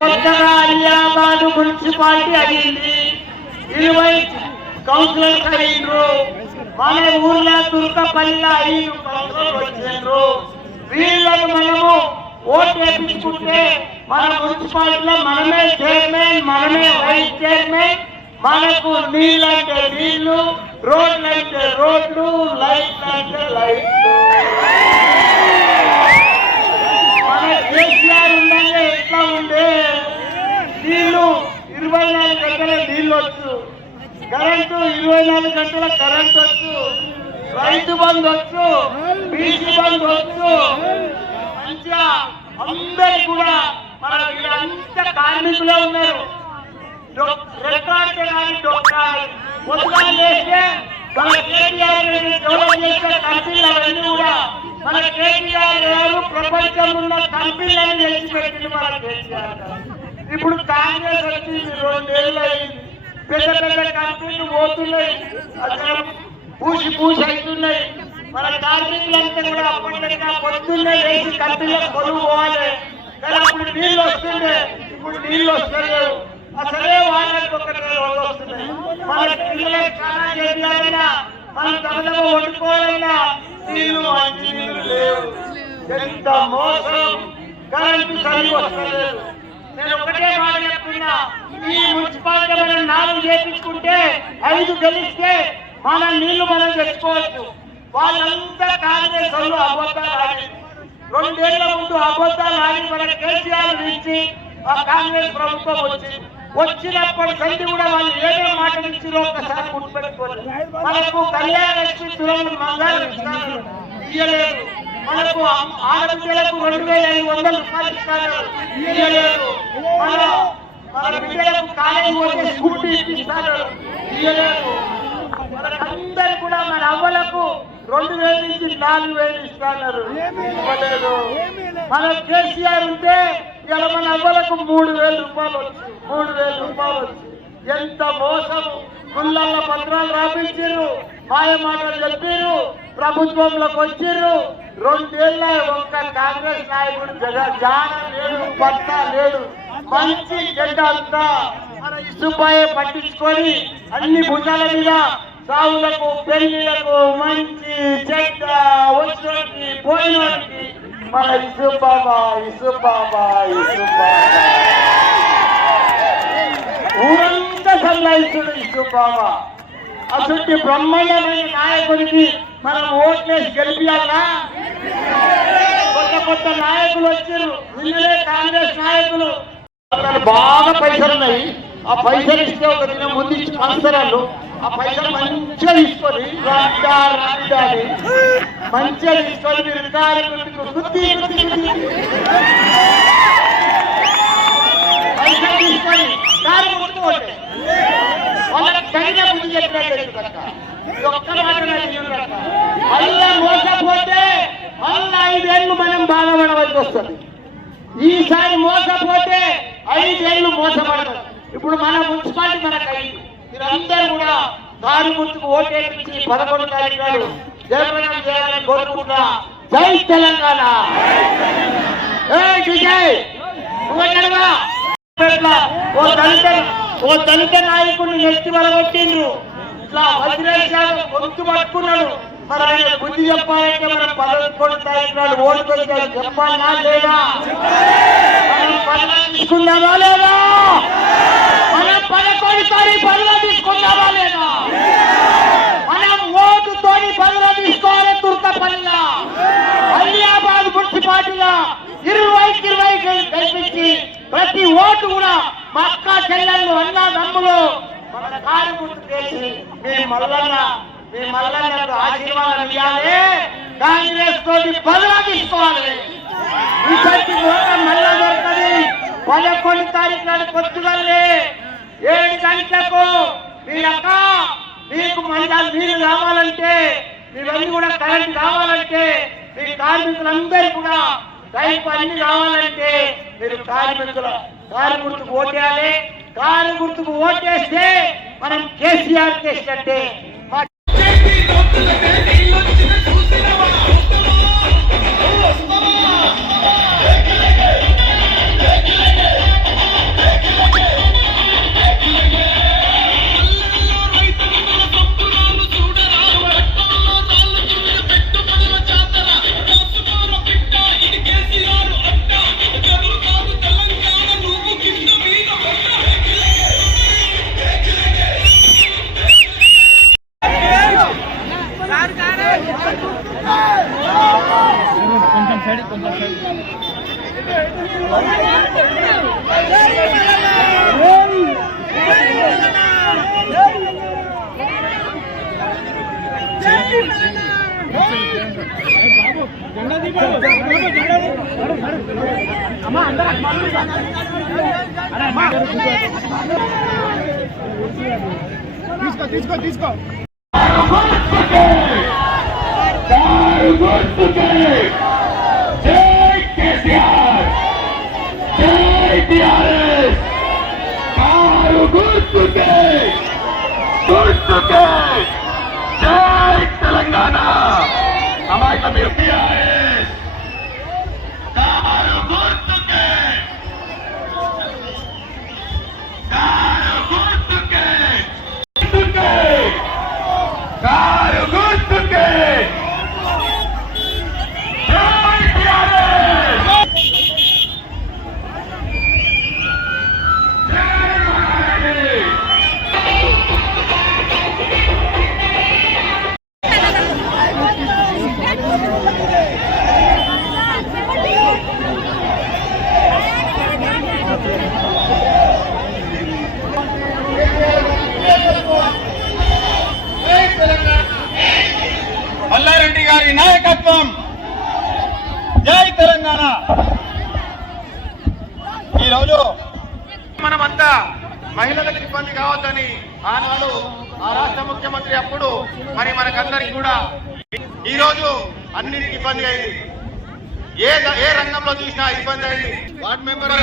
కొత్తగా మున్సిపాలిటీ అయింది ఇరవై కౌన్సిలర్స్ అయ్యిండ్రు మన ఊర్లో తుర్కపల్లిలో ఐదు కౌన్సిలర్లు వచ్చిండ్రు వీళ్ళని మనము ఓటు వేపించుకుంటే మన మున్సిపాలిటీలో మనమే చైర్మన్ మనమే వైస్ చైర్మన్ మనకు నీళ్ళంటే నీళ్ళు రోడ్లు అంటే రోడ్లు లైట్లు అంటే లైట్లు మన కేసీఆర్ ఉండగా ఎట్లా ఉండే నీళ్ళు ఇరవై నాలుగు గంటల నీళ్ళు వచ్చు కరెంటు ఇరవై నాలుగు గంటల కరెంట్ వచ్చు రైతు బంధు వచ్చు బీసీ బంధు వచ్చు. మంచిగా అందరు కూడా మన వీళ్ళంతా కార్మికులే ఉన్నారు. రికార్డు చేస్తే మన కేటీఆర్ డెవలప్ చేసిన కంపెనీలు అవన్నీ కూడా మన కేటీఆర్ గారు ప్రపంచం ఉన్న కంపెనీలను తెచ్చిపెట్టింది మన కేటీఆర్ ఇప్పుడు కాంగ్రెస్ వచ్చి రెండేళ్ళు అయింది. పెద్ద పెద్ద కంపెనీలు పోతున్నాయి. అక్కడ పూసి పూసి అవుతున్నాయి. మన కార్మికులంతా కూడా అప్పటికైనా పొద్దున్నే వేసి కంపెనీలకు కొలువు పోవాలి. కానీ అప్పుడు నీళ్ళు వస్తుండే. ఇప్పుడు నీళ్ళు వస్తలేవు అసలే వాళ్ళకి ఒక రోజు వస్తున్నాయి. మన పిల్లలకు స్నానం చేయాలన్నా మన తమలో వండుకోవాలన్నా నీళ్ళు మంచి నీళ్ళు లేవు. ఎంత మోసం. కరెంటు సరి వస్తలేదు. నేను ఒకటే మాట చెప్తున్నా. ఈ మున్సిపాలిటీ మనం నాలుగు చేపించుకుంటే ఐదు గెలిస్తే మన నీళ్ళు మనం తెచ్చుకోవచ్చు. వాళ్ళంతా కాంగ్రెస్ వాళ్ళు అబద్ధాలు ఆడి రెండేళ్ళ ముందు అబద్ధాలు ఆడి మన కేసీఆర్ నుంచి కాంగ్రెస్ ప్రభుత్వం వచ్చింది. వచ్చినప్పటి సంధి కూడా వాళ్ళు ఏదో మాట ఇచ్చిరో ఒకసారి గుర్తుపెట్టుకోవాలి మనకు కళ్యాణ లక్ష్మి తులం మంగారు ఇయ్యలేదు. మనకు ఆడపిల్లలకు రెండు వేల ఐదు వందల రూపాయలు ఇస్తారు ఇయ్యలేదు మన మన బిడ్డలకు కాలేజీ స్కూటీ ఇప్పిస్తారు ఇయ్యలేదు కూడా మన అవ్వలకు రెండు వేల నుంచి నాలుగు వేలు ఇస్తున్నారు. ఇవ్వలేదు. మన కేసీఆర్ ఉంటే ఇలా మన అవ్వలకు మూడు వేల రూపాయలు వచ్చి మూడు వేల రూపాయలు వచ్చి ఎంత మోసం గుళ్ళల్లో పత్రాలు రాపించారు మాయ మాటలు చెప్పారు ప్రభుత్వంలోకి వచ్చిర్రు. రెండేళ్ళ ఒక్క కాంగ్రెస్ నాయకుడు జాన లేదు పట్టా లేదు. మంచి జెండా అంతా మన ఇసుపాయ పట్టించుకొని అన్ని భుజాల మీద సావులకు పెళ్ళిలకు మంచి చెడ్డ వచ్చినకి పోయినకి మన ఇసు బాబా ఇసు బాబా ఇసు ఊరంతా సంలాయిస్తుడు ఇసు బాబా అసలు బ్రహ్మాండమైన నాయకుడికి మనం ఓట్లేసి గెలిపియాలనా కొత్త కొత్త నాయకులు వచ్చారు. నిన్ననే కాంగ్రెస్ నాయకులు. బాగా పైసలు ఉన్నాయి. ఆ పైసలు ఇస్తే ఒక దినం ముందు ఇచ్చి పంచరాలు ఆ పైసలు మంచిగా తీసుకొని రాడ్డా రాడ్డా అని మంచిగా తీసుకొని మీరు కార్యకర్తకు పైసలు తీసుకొని కారు ముట్టుకోండి వాళ్ళకి తగిన ముందు చెప్పినట్టు ఒక్క మాట నాకు వినురక్క. మళ్ళా మోసపోతే మళ్ళా ఐదేళ్ళు మనం బాధపడవలసి వస్తుంది. ఈసారి మోసపోతే ఐదేళ్ళు మోసపడతారు. ఇప్పుడు మన మున్సిపాలిటీ మనకు అయింది మీరందరూ కూడా కారు గుర్తుకు ఓటేపించి పదకొండు తారీఖు నాడు జయప్రదం చేయాలని కోరుకుంటున్నా జై తెలంగాణ. ఓ దళిత ఓ దళిత నాయకుడిని నెత్తి వలగొట్టిండ్రు. ఇట్లా వజ్రేశాలు గొంతు పట్టుకున్నాడు. మరి ఆయన బుద్ధి చెప్పాలంటే మనం పదకొండు తారీఖు నాడు ఓటుకొని చెప్పాలా లేదా? మనం పదవి తీసుకుందామా లేదా? మనం పదకొండు తారీఖు పదవి తీసుకుందామా లేదా? మనం ఓటుతోని పదవి తీసుకోవాలి తుర్కపల్లిలో అలియాబాద్ మున్సిపాలిటీలో ఇరవైకి ఇరవై కల్పించి ప్రతి ఓటు కూడా మా అక్క చెల్లెళ్ళు అన్న తమ్ములు మన కారు గుర్తు చేసి మేము మల్లన్న ఆశీర్వాదం ఇవ్వాలి. కాంగ్రెస్ తోటి బదులా తీసుకోవాలి. ఇప్పటి ఓట మళ్ళా దొరకది. పదకొండు తారీఖు నాడు పొద్దుగల్లే ఏడు గంటలకు మీ అక్క మీకు మళ్ళా నీళ్ళు కావాలంటే మీవన్నీ కూడా కరెంట్ కావాలంటే మీ కార్మికులందరూ కూడా టైప్ అన్ని కావాలంటే మీరు కార్మికుల కారు గుర్తుకు ఓటేయాలి. కారు గుర్తుకు ఓటేస్తే మనం కేసీఆర్ చేసినట్టే Thank you. మా కారు గుర్తుకే జై కేసీఆర్ జై టిఆర్ఎస్ కారు గుర్తుకే గుర్తుకే జై తెలంగాణ అమాయక మీరు ప్రభుత్వం. జై తెలంగాణ. ఈరోజు మనమంతా మహిళలకు ఇబ్బంది కావద్దని ఆనాడు ఆ రాష్ట్ర ముఖ్యమంత్రి అప్పుడు మరి మనకందరికి కూడా ఈరోజు అన్నిటికీ ఇబ్బంది అయింది. ఏ ఏ రంగంలో చూసినా ఇబ్బంది అయింది. Ward member